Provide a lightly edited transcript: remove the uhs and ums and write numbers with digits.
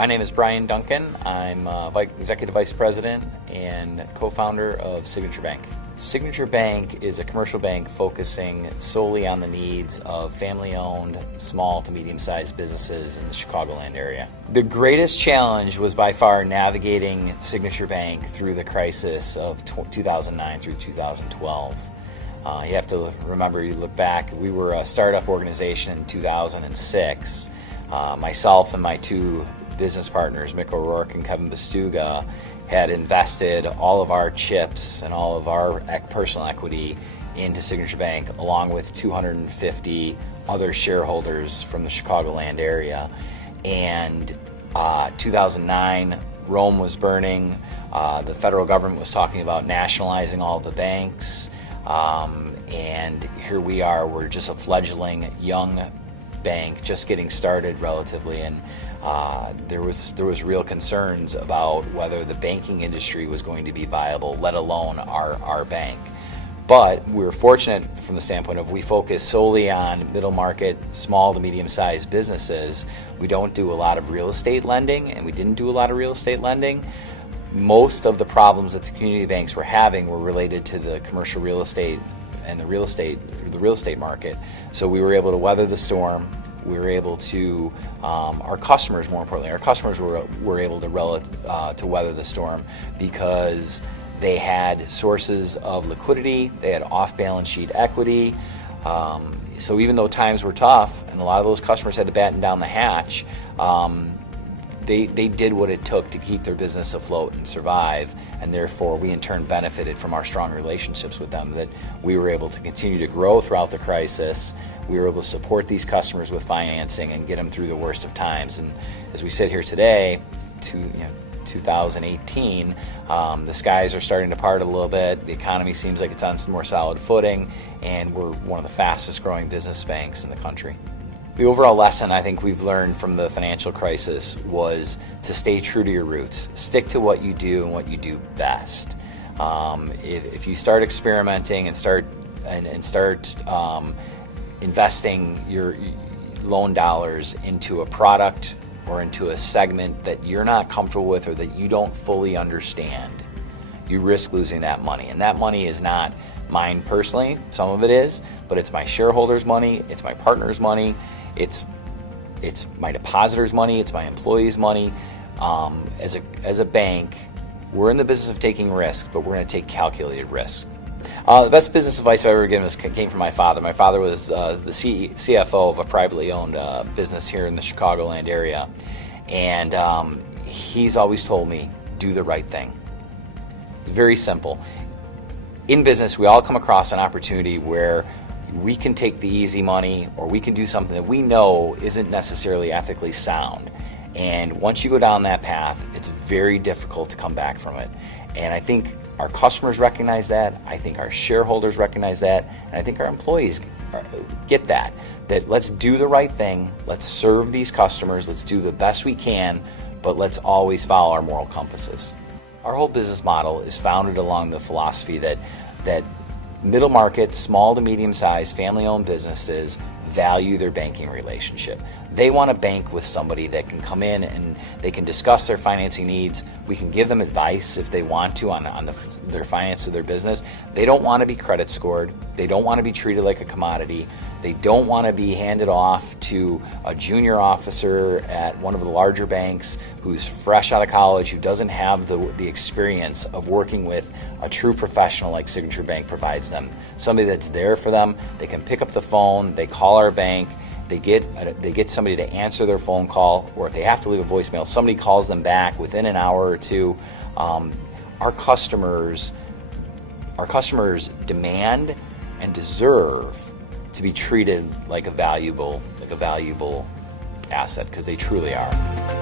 My name is Bryan Duncan. I'm Executive Vice President and co-founder of Signature Bank. Signature Bank is a commercial bank focusing solely on the needs of family-owned, small to medium-sized businesses in the Chicagoland area. The greatest challenge was by far navigating Signature Bank through the crisis of 2009 through 2012. You have to remember, you look back, we were a startup organization in 2006. Myself and my two business partners, Mick O'Rourke and Kevin Bastuga, had invested all of our chips and all of our personal equity into Signature Bank, along with 250 other shareholders from the Chicagoland area. And 2009, Rome was burning. The federal government was talking about nationalizing all the banks. And here we are, we're just a fledgling young bank, just getting started relatively, and there was real concerns about whether the banking industry was going to be viable, let alone our bank. But we were fortunate from the standpoint of we focus solely on middle market, small to medium sized businesses. We don't do a lot of real estate lending, and we didn't do a lot of real estate lending. Most of the problems that the community banks were having were related to the commercial real estate and the real estate market. So we were able to weather the storm. We were able to, our customers, more importantly, our customers were able to weather the storm because they had sources of liquidity, they had off-balance sheet equity. So even though times were tough and a lot of those customers had to batten down the hatch, they did what it took to keep their business afloat and survive, and therefore we in turn benefited from our strong relationships with them, that we were able to continue to grow throughout the crisis. We were able to support these customers with financing and get them through the worst of times. And as we sit here today, 2018, the skies are starting to part a little bit. The economy seems like it's on some more solid footing, and we're one of the fastest growing business banks in the country. The overall lesson I think we've learned from the financial crisis was to stay true to your roots. Stick to what you do and what you do best. If you start experimenting and start investing your loan dollars into a product or into a segment that you're not comfortable with or that you don't fully understand, you risk losing that money. And that money is not mine personally, some of it is, but it's my shareholders' money, it's my partner's money, it's my depositors' money, it's my employees' money. As a bank, we're in the business of taking risks, but we're going to take calculated risks. The best business advice I've ever given came from my father. My father was the CFO of a privately owned business here in the Chicagoland area, and he's always told me, do the right thing. It's very simple. In business, we all come across an opportunity where we can take the easy money, or we can do something that we know isn't necessarily ethically sound. And once you go down that path, it's very difficult to come back from it. And I think our customers recognize that, I think our shareholders recognize that, and I think our employees get that let's do the right thing, let's serve these customers, let's do the best we can, but let's always follow our moral compasses. Our whole business model is founded along the philosophy that middle market, small to medium-sized, family-owned businesses value their banking relationship. They want to bank with somebody that can come in and they can discuss their financing needs. We can give them advice if they want to on their finance of their business. They don't want to be credit scored. They don't want to be treated like a commodity. They don't want to be handed off to a junior officer at one of the larger banks who's fresh out of college, who doesn't have the experience of working with a true professional like Signature Bank provides them. Somebody that's there for them. They can pick up the phone, they call our bank, they get somebody to answer their phone call, or if they have to leave a voicemail, somebody calls them back within an hour or two. Our customers demand and deserve to be treated like a valuable asset, because they truly are.